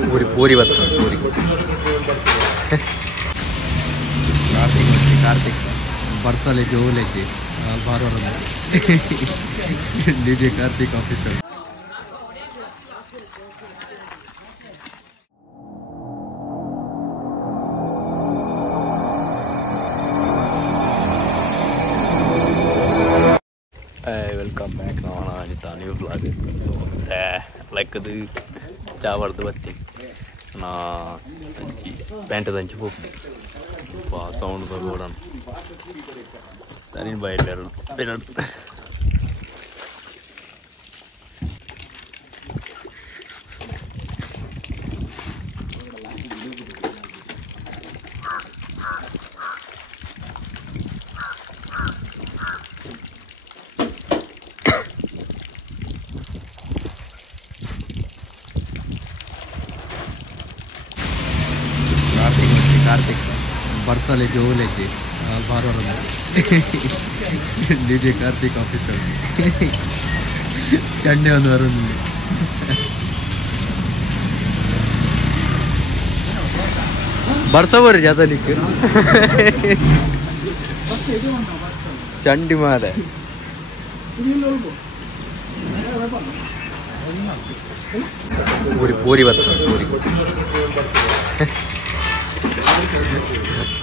पूरी पूरी बता पूरी कार्तिक बर्सले जोले बार DJ Kartik officer welcome back ना न्यू ब्लॉग सो लाइक चावल बत्ती ना पेंट దంచి సౌండ్తో కూడా సరే బయలుదేరు పిల్లడు कार्तिक बर्सले जोले बार डीजे कार्तिक ऑफिसर चंडे बर्सवर जाता निक चंडी मारे पूरी पूरी बता पूरी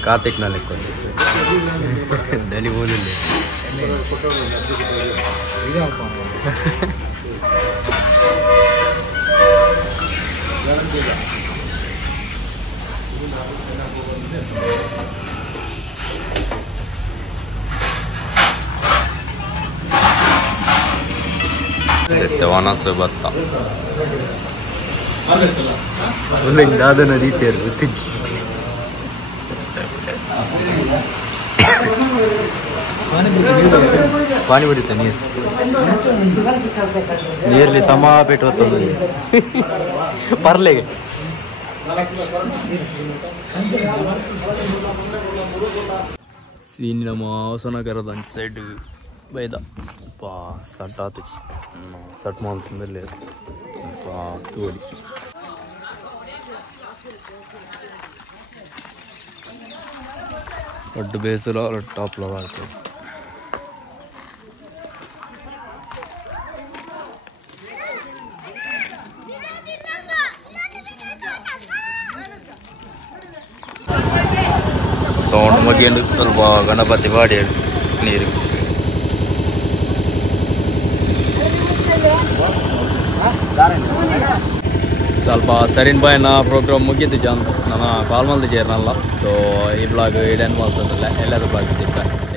कार्तिक ना लेको डेली बोले सेटवाना से बत्ता दादा नदी तेर पानी पड़ी नीर्ली समा पेट पर्ले सीन मौसम कर सैड बैदा सट आत सट मालूम तोली ಒಟ್ಟು ಬೇಸಲು ಟಾಪ್ ಲವ್ ಆಗ್ತದೆ ಸೌಂಡ್ ಮಗಿಂದು ಸ್ವಲ್ಪ ಗಣಪತಿ ಬಾಡಿ ನೀರು ಸ್ವಲ್ಪ ಸರಿನ್ ಬಾಯ್ನ ಪ್ರೋಗ್ರಾಮ್ ಮುಗೀತು ಜಾನ್ ನಾನು ಕಾಲ್ ಮಾಡಿದೆ ಸೇರ್ನಲ್ಲ ಸೊ ಈ ಬ್ಲಾಗ್ ಇಡನ್ ಮಾಡ್ತದಲ್ಲ ಎಲ್ಲರೂ ಬಾಗ್ತಿದ್ದ